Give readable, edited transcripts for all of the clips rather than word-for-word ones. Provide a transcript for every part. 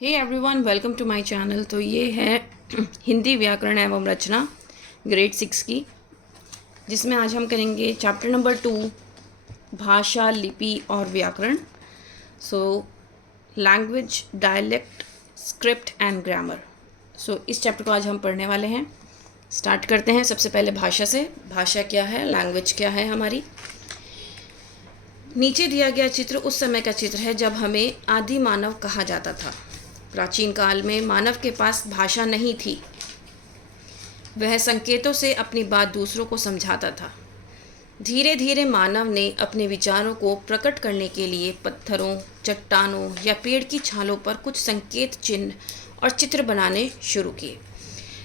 Hey everyone, welcome to my channel. तो ये है हिंदी व्याकरण एवं रचना ग्रेड 6 की, जिसमें आज हम करेंगे चैप्टर नंबर 2, भाषा, लिपि और व्याकरण। So language, dialect, script and grammar. So इस चैप्टर को आज हम पढ़ने वाले हैं। स्टार्ट करते हैं सबसे पहले भाषा से। भाषा क्या है, लैंग्वेज क्या है हमारी। नीचे दिया गया चित्र उस समय का चित्र है जब हमें आदि मानव कहा जाता था। प्राचीन काल में मानव के पास भाषा नहीं थी। वह संकेतों से अपनी बात दूसरों को समझाता था। धीरे धीरे मानव ने अपने विचारों को प्रकट करने के लिए पत्थरों, चट्टानों या पेड़ की छालों पर कुछ संकेत, चिन्ह और चित्र बनाने शुरू किए।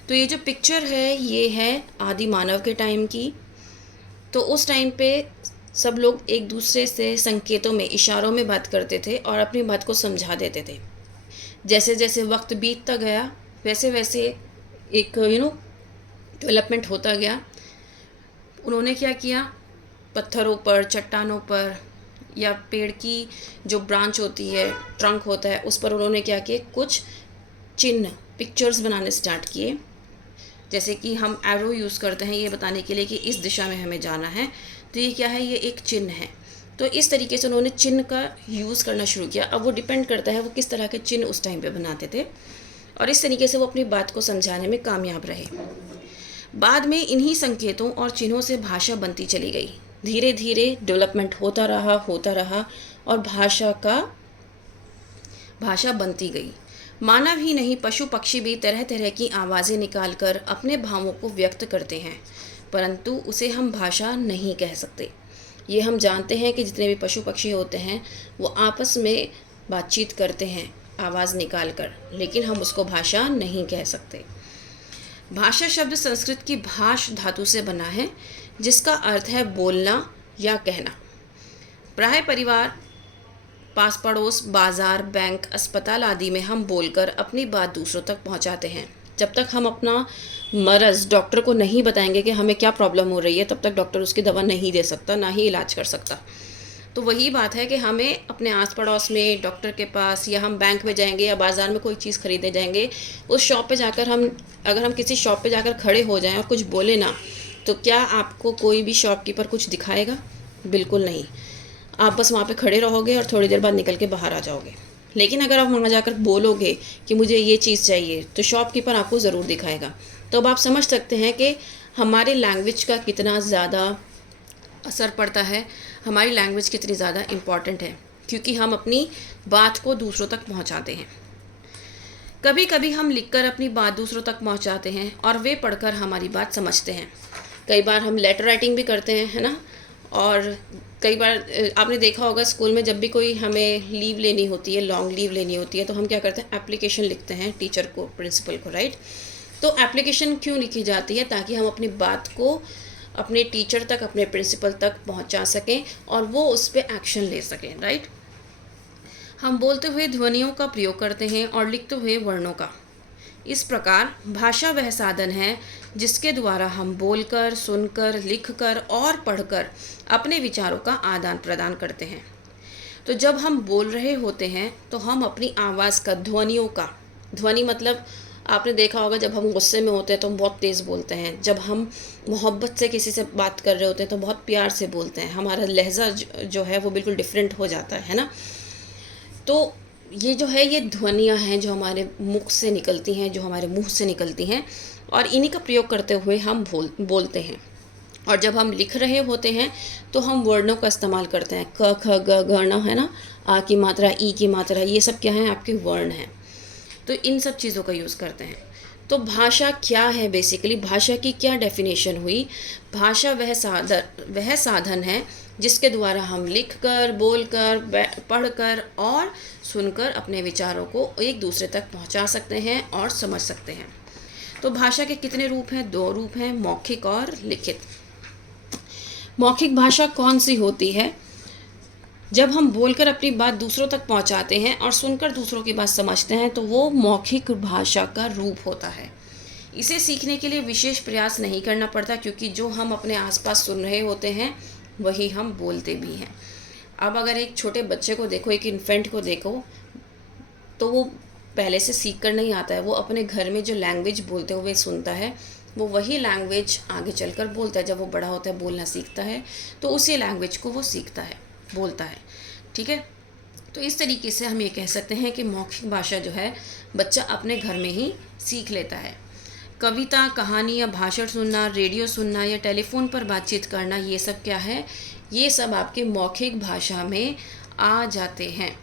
तो ये जो पिक्चर है ये है आदि मानव के टाइम की। तो उस टाइम पे सब लोग एक दूसरे से संकेतों में, इशारों में बात करते थे और अपनी बात को समझा देते थे। जैसे जैसे वक्त बीतता गया वैसे वैसे एक डेवलपमेंट होता गया। उन्होंने क्या किया, पत्थरों पर, चट्टानों पर या पेड़ की जो ब्रांच होती है, ट्रंक होता है, उस पर उन्होंने क्या किए, कुछ चिन्ह, पिक्चर्स बनाने स्टार्ट किए। जैसे कि हम एरो यूज़ करते हैं ये बताने के लिए कि इस दिशा में हमें जाना है, तो ये क्या है, ये एक चिन्ह है। तो इस तरीके से उन्होंने चिन्ह का यूज़ करना शुरू किया। अब वो डिपेंड करता है वो किस तरह के चिन्ह उस टाइम पे बनाते थे, और इस तरीके से वो अपनी बात को समझाने में कामयाब रहे। बाद में इन्हीं संकेतों और चिन्हों से भाषा बनती चली गई। धीरे धीरे डेवलपमेंट होता रहा और भाषा बनती गई। मानव ही नहीं, पशु पक्षी भी तरह तरह की आवाज़ें निकालकर अपने भावों को व्यक्त करते हैं, परंतु उसे हम भाषा नहीं कह सकते। ये हम जानते हैं कि जितने भी पशु पक्षी होते हैं वो आपस में बातचीत करते हैं आवाज़ निकाल कर, लेकिन हम उसको भाषा नहीं कह सकते। भाषा शब्द संस्कृत की भाष धातु से बना है, जिसका अर्थ है बोलना या कहना। प्राय परिवार, पास पड़ोस, बाजार, बैंक, अस्पताल आदि में हम बोलकर अपनी बात दूसरों तक पहुंचाते हैं। जब तक हम अपना मरज़ डॉक्टर को नहीं बताएंगे कि हमें क्या प्रॉब्लम हो रही है, तब तक डॉक्टर उसकी दवा नहीं दे सकता, ना ही इलाज कर सकता। तो वही बात है कि हमें अपने आस पड़ोस में, डॉक्टर के पास, या हम बैंक में जाएंगे या बाज़ार में कोई चीज़ खरीदने जाएंगे, उस शॉप पे जाकर अगर हम किसी शॉप पे जाकर खड़े हो जाएं और कुछ बोले ना, तो क्या आपको कोई भी शॉपकीपर कुछ दिखाएगा? बिल्कुल नहीं। आप बस वहाँ पे खड़े रहोगे और थोड़ी देर बाद निकल के बाहर आ जाओगे। लेकिन अगर आप वहाँ जाकर बोलोगे कि मुझे ये चीज़ चाहिए, तो शॉपकीपर आपको ज़रूर दिखाएगा। तो अब आप समझ सकते हैं कि हमारे लैंग्वेज का कितना ज़्यादा असर पड़ता है, हमारी लैंग्वेज कितनी ज़्यादा इम्पॉर्टेंट है, क्योंकि हम अपनी बात को दूसरों तक पहुँचाते हैं। कभी कभी हम लिखकर अपनी बात दूसरों तक पहुँचाते हैं और वे पढ़कर हमारी बात समझते हैं। कई बार हम लेटर राइटिंग भी करते हैं, है ना। और कई बार आपने देखा होगा स्कूल में, जब भी कोई हमें लीव लेनी होती है, लॉन्ग लीव लेनी होती है, तो हम क्या करते हैं, एप्लीकेशन लिखते हैं टीचर को, प्रिंसिपल को, राइट। तो एप्लीकेशन क्यों लिखी जाती है? ताकि हम अपनी बात को अपने टीचर तक, अपने प्रिंसिपल तक पहुंचा सकें और वो उस पर एक्शन ले सकें, राइट। हम बोलते हुए ध्वनियों का प्रयोग करते हैं और लिखते हुए वर्णों का। इस प्रकार भाषा वह साधन है जिसके द्वारा हम बोलकर, सुनकर, लिखकर और पढ़कर अपने विचारों का आदान प्रदान करते हैं। तो जब हम बोल रहे होते हैं तो हम अपनी आवाज़ का, ध्वनियों का, ध्वनि मतलब आपने देखा होगा जब हम गुस्से में होते हैं तो हम बहुत तेज़ बोलते हैं, जब हम मोहब्बत से किसी से बात कर रहे होते हैं तो बहुत प्यार से बोलते हैं, हमारा लहजा जो है वो बिल्कुल डिफरेंट हो जाता है ना। तो ये जो है, ये ध्वनियाँ हैं जो हमारे मुख से निकलती हैं, जो हमारे मुंह से निकलती हैं, और इन्हीं का प्रयोग करते हुए हम बोलते हैं। और जब हम लिख रहे होते हैं तो हम वर्णों का इस्तेमाल करते हैं, क ख ग घ न, है ना, आ की मात्रा, ई की मात्रा, ये सब क्या है, आपके वर्ण हैं। तो इन सब चीज़ों का यूज़ करते हैं। तो भाषा क्या है, बेसिकली भाषा की क्या डेफिनेशन हुई? भाषा वह साधन है जिसके द्वारा हम लिखकर, बोलकर, पढ़कर और सुनकर अपने विचारों को एक दूसरे तक पहुंचा सकते हैं और समझ सकते हैं। तो भाषा के कितने रूप हैं? 2 रूप हैं, मौखिक और लिखित। मौखिक भाषा कौन सी होती है? जब हम बोलकर अपनी बात दूसरों तक पहुंचाते हैं और सुनकर दूसरों की बात समझते हैं, तो वो मौखिक भाषा का रूप होता है। इसे सीखने के लिए विशेष प्रयास नहीं करना पड़ता, क्योंकि जो हम अपने आसपास सुन रहे होते हैं वही हम बोलते भी हैं। अब अगर एक छोटे बच्चे को देखो, एक इन्फेंट को देखो, तो वो पहले से सीख कर नहीं आता है, वो अपने घर में जो लैंग्वेज बोलते हुए सुनता है वो वही लैंग्वेज आगे चलकर बोलता है। जब वो बड़ा होता है, बोलना सीखता है, तो उसी लैंग्वेज को वो सीखता है, बोलता है। ठीक है, तो इस तरीके से हम ये कह सकते हैं कि मौखिक भाषा जो है बच्चा अपने घर में ही सीख लेता है। कविता, कहानी या भाषण सुनना, रेडियो सुनना या टेलीफोन पर बातचीत करना, ये सब क्या है, ये सब आपके मौखिक भाषा में आ जाते हैं।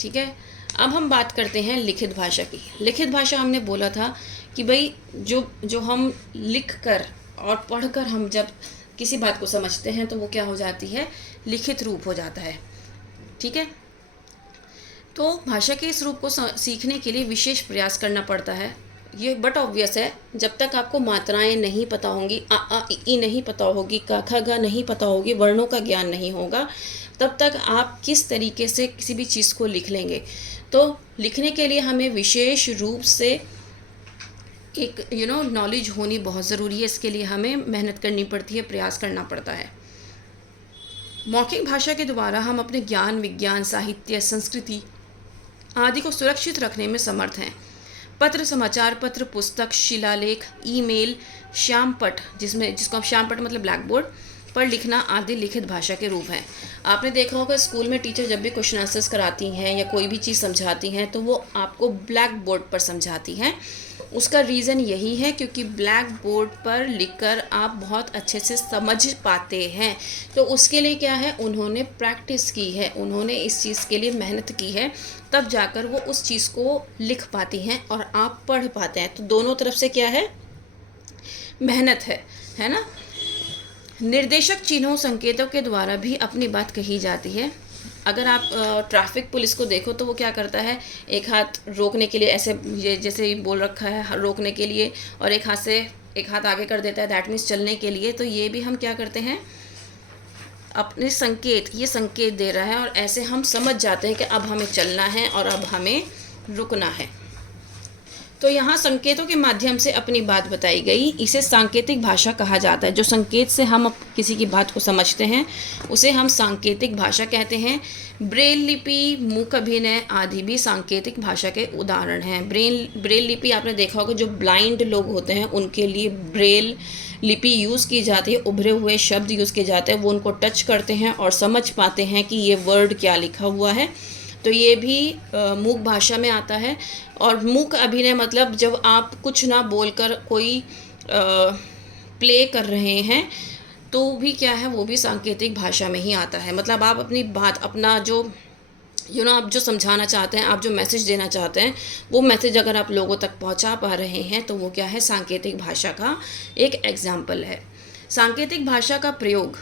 ठीक है, अब हम बात करते हैं लिखित भाषा की। लिखित भाषा हमने बोला था कि भाई जो हम लिख कर और पढ़ कर हम जब किसी बात को समझते हैं तो वो क्या हो जाती है, लिखित रूप हो जाता है। ठीक है, तो भाषा के इस रूप को सीखने के लिए विशेष प्रयास करना पड़ता है। ये बट ऑब्वियस है, जब तक आपको मात्राएं नहीं पता होंगी, आ आ ई नहीं पता होगी, क ख ग नहीं पता होगी, वर्णों का ज्ञान नहीं होगा, तब तक आप किस तरीके से किसी भी चीज़ को लिख लेंगे। तो लिखने के लिए हमें विशेष रूप से एक नॉलेज होनी बहुत ज़रूरी है। इसके लिए हमें मेहनत करनी पड़ती है, प्रयास करना पड़ता है। मौखिक भाषा के द्वारा हम अपने ज्ञान, विज्ञान, साहित्य, संस्कृति आदि को सुरक्षित रखने में समर्थ हैं। पत्र, समाचार पत्र, पुस्तक, शिलालेख, ईमेल, श्यामपट, जिसको आप श्यामपट मतलब ब्लैक बोर्ड पर लिखना आदि लिखित भाषा के रूप हैं। आपने देखा होगा स्कूल में टीचर जब भी क्वेश्चन आंसर्स कराती हैं या कोई भी चीज़ समझाती हैं तो वो आपको ब्लैक बोर्ड पर समझाती हैं। उसका रीज़न यही है क्योंकि ब्लैक बोर्ड पर लिखकर आप बहुत अच्छे से समझ पाते हैं। तो उसके लिए क्या है, उन्होंने प्रैक्टिस की है, उन्होंने इस चीज़ के लिए मेहनत की है, तब जाकर वो उस चीज़ को लिख पाती हैं और आप पढ़ पाते हैं। तो दोनों तरफ से क्या है, मेहनत है ना। निर्देशक चिन्हों, संकेतों के द्वारा भी अपनी बात कही जाती है। अगर आप ट्रैफिक पुलिस को देखो तो वो क्या करता है, एक हाथ रोकने के लिए ऐसे, ये जैसे बोल रखा है रोकने के लिए, और एक हाथ से एक हाथ आगे कर देता है, दैट मीन्स चलने के लिए। तो ये भी हम क्या करते हैं, अपने संकेत, ये संकेत दे रहा है और ऐसे हम समझ जाते हैं कि अब हमें चलना है और अब हमें रुकना है। तो यहाँ संकेतों के माध्यम से अपनी बात बताई गई, इसे सांकेतिक भाषा कहा जाता है। जो संकेत से हम किसी की बात को समझते हैं उसे हम सांकेतिक भाषा कहते हैं। ब्रेल लिपि, मूक अभिनय आदि भी सांकेतिक भाषा के उदाहरण हैं। ब्रेल लिपि आपने देखा होगा, जो ब्लाइंड लोग होते हैं उनके लिए ब्रेल लिपि यूज़ की जाती है। उभरे हुए शब्द यूज़ किए जाते हैं, वो उनको टच करते हैं और समझ पाते हैं कि ये वर्ड क्या लिखा हुआ है। तो ये भी मूक भाषा में आता है। और मूक अभिनय मतलब जब आप कुछ ना बोलकर कोई प्ले कर रहे हैं तो भी क्या है, वो भी सांकेतिक भाषा में ही आता है। मतलब आप अपनी बात, अपना जो आप जो समझाना चाहते हैं, आप जो मैसेज देना चाहते हैं, वो मैसेज अगर आप लोगों तक पहुंचा पा रहे हैं तो वो क्या है, सांकेतिक भाषा का एक एग्जाम्पल है। सांकेतिक भाषा का प्रयोग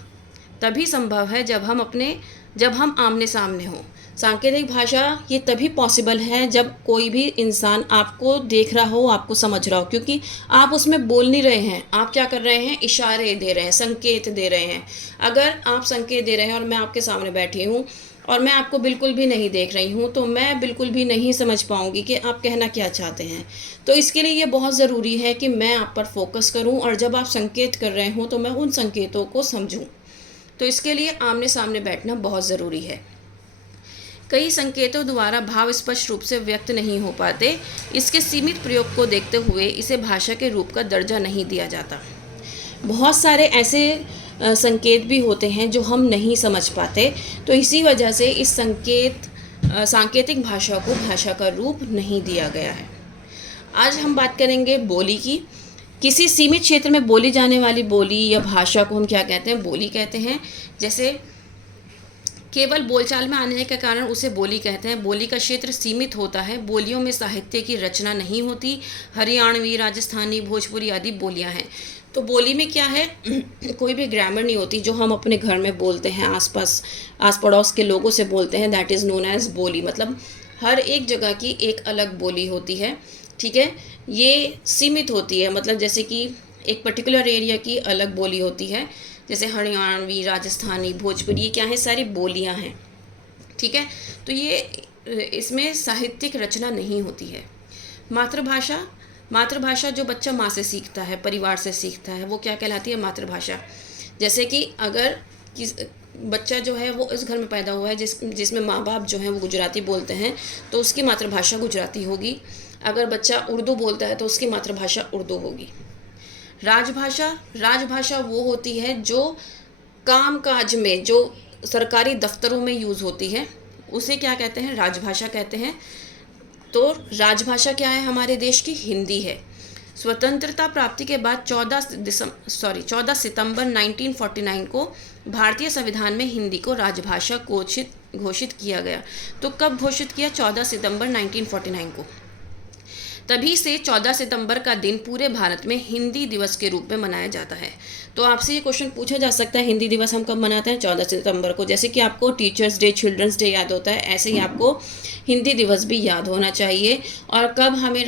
तभी संभव है जब हम आमने सामने हों। सांकेतिक भाषा ये तभी पॉसिबल है जब कोई भी इंसान आपको देख रहा हो, आपको समझ रहा हो, क्योंकि आप उसमें बोल नहीं रहे हैं, आप क्या कर रहे हैं, इशारे दे रहे हैं, संकेत दे रहे हैं। अगर आप संकेत दे रहे हैं और मैं आपके सामने बैठी हूँ और मैं आपको बिल्कुल भी नहीं देख रही हूँ तो मैं बिल्कुल भी नहीं समझ पाऊँगी कि आप कहना क्या चाहते हैं। तो इसके लिए ये बहुत ज़रूरी है कि मैं आप पर फोकस करूँ और जब आप संकेत कर रहे हों तो मैं उन संकेतों को समझूँ। तो इसके लिए आमने सामने बैठना बहुत ज़रूरी है। कई संकेतों द्वारा भाव स्पष्ट रूप से व्यक्त नहीं हो पाते। इसके सीमित प्रयोग को देखते हुए इसे भाषा के रूप का दर्जा नहीं दिया जाता। बहुत सारे ऐसे संकेत भी होते हैं जो हम नहीं समझ पाते, तो इसी वजह से इस सांकेतिक भाषा को भाषा का रूप नहीं दिया गया है। आज हम बात करेंगे बोली की। किसी सीमित क्षेत्र में बोली जाने वाली बोली या भाषा को हम क्या कहते हैं, बोली कहते हैं। जैसे केवल बोलचाल में आने के कारण उसे बोली कहते हैं। बोली का क्षेत्र सीमित होता है। बोलियों में साहित्य की रचना नहीं होती। हरियाणवी, राजस्थानी, भोजपुरी आदि बोलियां हैं। तो बोली में क्या है, कोई भी ग्रामर नहीं होती। जो हम अपने घर में बोलते हैं, आस पड़ोस के लोगों से बोलते हैं, दैट इज़ नोन एज बोली। मतलब हर एक जगह की एक अलग बोली होती है। ठीक है, ये सीमित होती है। मतलब जैसे कि एक पर्टिकुलर एरिया की अलग बोली होती है, जैसे हरियाणवी, राजस्थानी, भोजपुरी, ये क्या है, सारी बोलियां हैं। ठीक है, तो ये इसमें साहित्यिक रचना नहीं होती है। मातृभाषा जो बच्चा माँ से सीखता है, परिवार से सीखता है, वो क्या कहलाती है, मातृभाषा। जैसे कि अगर बच्चा जो है वो इस घर में पैदा हुआ है जिसमें माँ बाप जो हैं वो गुजराती बोलते हैं, तो उसकी मातृभाषा गुजराती होगी। अगर बच्चा उर्दू बोलता है तो उसकी मातृभाषा उर्दू होगी। राजभाषा वो होती है जो कामकाज में, जो सरकारी दफ्तरों में यूज़ होती है, उसे क्या कहते हैं? राजभाषा कहते हैं। तो राजभाषा क्या है हमारे देश की? हिंदी है। स्वतंत्रता प्राप्ति के बाद 14 सितंबर 1949 को भारतीय संविधान में हिंदी को राजभाषा घोषित किया गया। तो कब घोषित किया? 14 सितंबर 1949 को। तभी से 14 सितंबर का दिन पूरे भारत में हिंदी दिवस के रूप में मनाया जाता है। तो आपसे ये क्वेश्चन पूछा जा सकता है, हिंदी दिवस हम कब मनाते हैं? 14 सितंबर को। जैसे कि आपको टीचर्स डे, चिल्ड्रंस डे याद होता है, ऐसे ही आपको हिंदी दिवस भी याद होना चाहिए। और कब हमें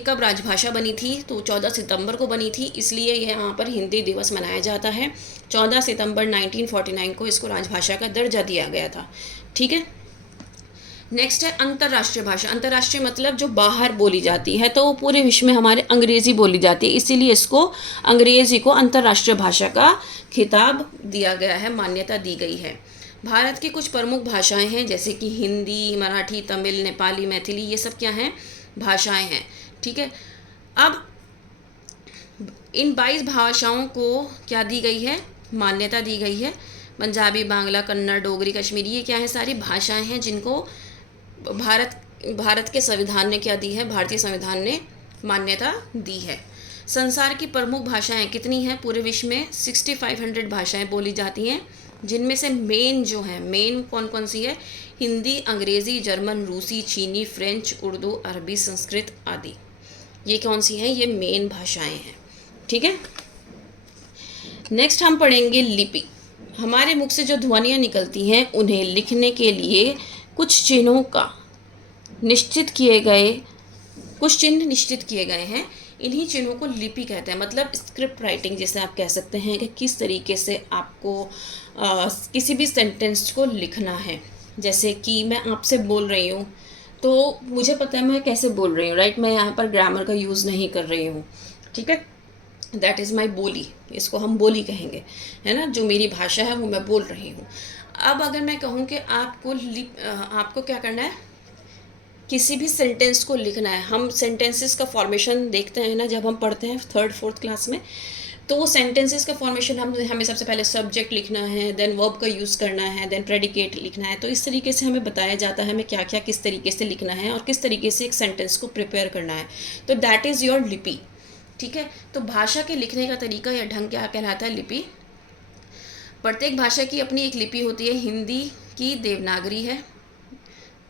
कब राजभाषा बनी थी? तो 14 सितंबर को बनी थी, इसलिए यहाँ पर हिंदी दिवस मनाया जाता है। 14 सितंबर 1949 को इसको राजभाषा का दर्जा दिया गया था। ठीक है। नेक्स्ट है अंतर्राष्ट्रीय भाषा। अंतर्राष्ट्रीय मतलब जो बाहर बोली जाती है, तो पूरे विश्व में हमारे अंग्रेज़ी बोली जाती है, इसीलिए इसको अंग्रेज़ी को अंतर्राष्ट्रीय भाषा का खिताब दिया गया है, मान्यता दी गई है। भारत की कुछ प्रमुख भाषाएं हैं, जैसे कि हिंदी, मराठी, तमिल, नेपाली, मैथिली, ये सब क्या हैं? भाषाएं हैं। ठीक है। अब इन 22 भाषाओं को क्या दी गई है? मान्यता दी गई है। पंजाबी, बांग्ला, कन्नड़, डोगरी, कश्मीरी, ये क्या है? सारी भाषाएं हैं जिनको भारत के संविधान ने क्या दी है? भारतीय संविधान ने मान्यता दी है। संसार की प्रमुख भाषाएं कितनी हैं? पूरे विश्व में 6500 भाषाएं बोली जाती हैं, जिनमें से मेन कौन कौन सी है? हिंदी, अंग्रेज़ी, जर्मन, रूसी, चीनी, फ्रेंच, उर्दू, अरबी, संस्कृत आदि। ये कौन सी हैं? ये मेन भाषाएं हैं। ठीक है। नेक्स्ट हम पढ़ेंगे लिपि। हमारे मुख से जो ध्वनियाँ निकलती हैं, उन्हें लिखने के लिए कुछ चिन्ह निश्चित किए गए हैं। इन्हीं चिन्हों को लिपि कहते हैं। मतलब स्क्रिप्ट राइटिंग जिसे आप कह सकते हैं, कि किस तरीके से आपको किसी भी सेंटेंस को लिखना है। जैसे कि मैं आपसे बोल रही हूँ, तो मुझे पता है मैं कैसे बोल रही हूँ, राइट? मैं यहाँ पर ग्रामर का यूज़ नहीं कर रही हूँ। ठीक है। दैट इज़ माई बोली, इसको हम बोली कहेंगे, है ना? जो मेरी भाषा है वो मैं बोल रही हूँ। अब अगर मैं कहूँ कि आपको क्या करना है? किसी भी सेंटेंस को लिखना है। हम सेंटेंसेस का फॉर्मेशन देखते हैं ना, जब हम पढ़ते हैं 3rd 4th क्लास में, तो वो सेंटेंसेस का फॉर्मेशन हमें सबसे पहले सब्जेक्ट लिखना है, देन वर्ब का यूज़ करना है, देन प्रेडिकेट लिखना है। तो इस तरीके से हमें बताया जाता है हमें क्या क्या किस तरीके से लिखना है और किस तरीके से एक सेंटेंस को प्रिपेयर करना है। तो दैट इज़ योर लिपि। ठीक है। तो भाषा के लिखने का तरीका या ढंग क्या कहलाता है? लिपि। प्रत्येक भाषा की अपनी एक लिपि होती है। हिंदी की देवनागरी है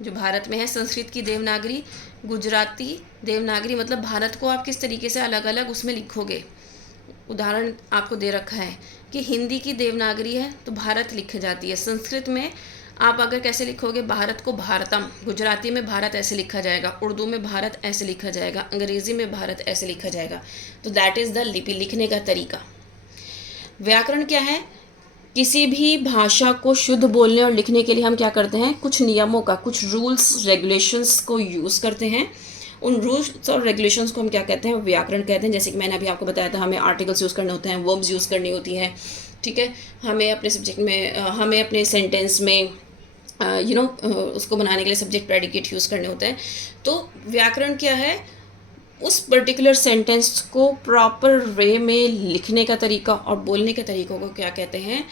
जो भारत में है, संस्कृत की देवनागरी, गुजराती देवनागरी, मतलब भारत को आप किस तरीके से अलग अलग उसमें लिखोगे। उदाहरण आपको दे रखा है कि हिंदी की देवनागरी है तो भारत लिखी जाती है। संस्कृत में आप अगर कैसे लिखोगे? भारत को भारतम, गुजराती में भारत ऐसे लिखा जाएगा, उर्दू में भारत ऐसे लिखा जाएगा, अंग्रेज़ी में भारत ऐसे लिखा जाएगा। तो दैट इज़ द लिपि, लिखने का तरीका। व्याकरण क्या है? किसी भी भाषा को शुद्ध बोलने और लिखने के लिए हम क्या करते हैं? कुछ नियमों का, कुछ रूल्स रेगुलेशंस को यूज़ करते हैं। उन रूल्स और रेगुलेशंस को हम क्या कहते हैं? व्याकरण कहते हैं। जैसे कि मैंने अभी आपको बताया था, हमें आर्टिकल्स यूज़ करने होते हैं, वर्ब्स यूज़ करनी होती है। ठीक है। हमें अपने सब्जेक्ट में हमें अपने सेंटेंस में उसको बनाने के लिए सब्जेक्ट प्रेडिकेट यूज़ करने होते हैं। तो व्याकरण क्या है? उस पर्टिकुलर सेंटेंस को प्रॉपर वे में लिखने का तरीका और बोलने के तरीक़ों को क्या कहते हैं?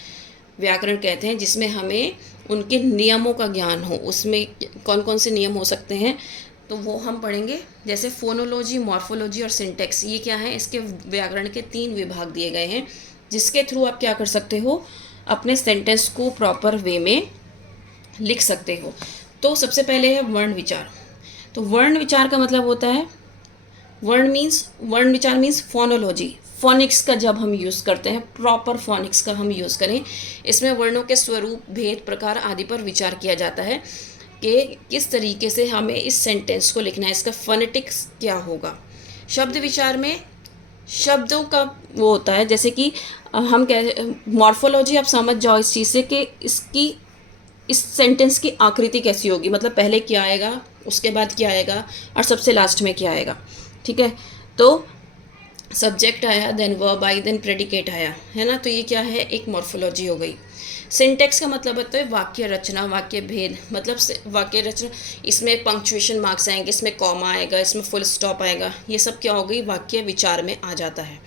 व्याकरण कहते हैं, जिसमें हमें उनके नियमों का ज्ञान हो। उसमें कौन कौन से नियम हो सकते हैं तो वो हम पढ़ेंगे। जैसे फोनोलॉजी, मॉर्फोलॉजी और सिंटेक्स, ये क्या है? इसके व्याकरण के 3 विभाग दिए गए हैं, जिसके थ्रू आप क्या कर सकते हो? अपने सेंटेंस को प्रॉपर वे में लिख सकते हो। तो सबसे पहले है वर्ण विचार। तो वर्ण विचार का मतलब होता है, वर्ण विचार मीन्स फोनोलॉजी, फोनिक्स का जब हम यूज़ करते हैं, प्रॉपर फोनिक्स का हम यूज़ करें। इसमें वर्णों के स्वरूप, भेद, प्रकार आदि पर विचार किया जाता है कि किस तरीके से हमें इस सेंटेंस को लिखना है, इसका फोनेटिक्स क्या होगा। शब्द विचार में शब्दों का वो होता है, जैसे कि हम मॉर्फोलॉजी आप समझ जाओ इस चीज़ से कि इस सेंटेंस की आकृति कैसी होगी, मतलब पहले क्या आएगा, उसके बाद क्या आएगा और सबसे लास्ट में क्या आएगा। ठीक है। तो सब्जेक्ट आया, देन वर्ब आई, देन प्रेडिकेट आया, है ना। तो ये क्या है, एक मॉर्फोलॉजी हो गई। सिंटेक्स का मतलब होता है वाक्य रचना, वाक्य भेद, मतलब वाक्य रचना, इसमें पंक्चुएशन मार्क्स आएंगे, इसमें कॉमा आएगा, इसमें फुल स्टॉप आएगा, ये सब क्या हो गई, वाक्य विचार में आ जाता है।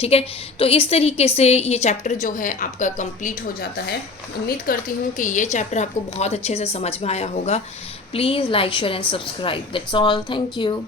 ठीक है, तो इस तरीके से ये चैप्टर जो है आपका कंप्लीट हो जाता है। उम्मीद करती हूँ कि ये चैप्टर आपको बहुत अच्छे से समझ में आया होगा। Please like share and subscribe, that's all, thank you.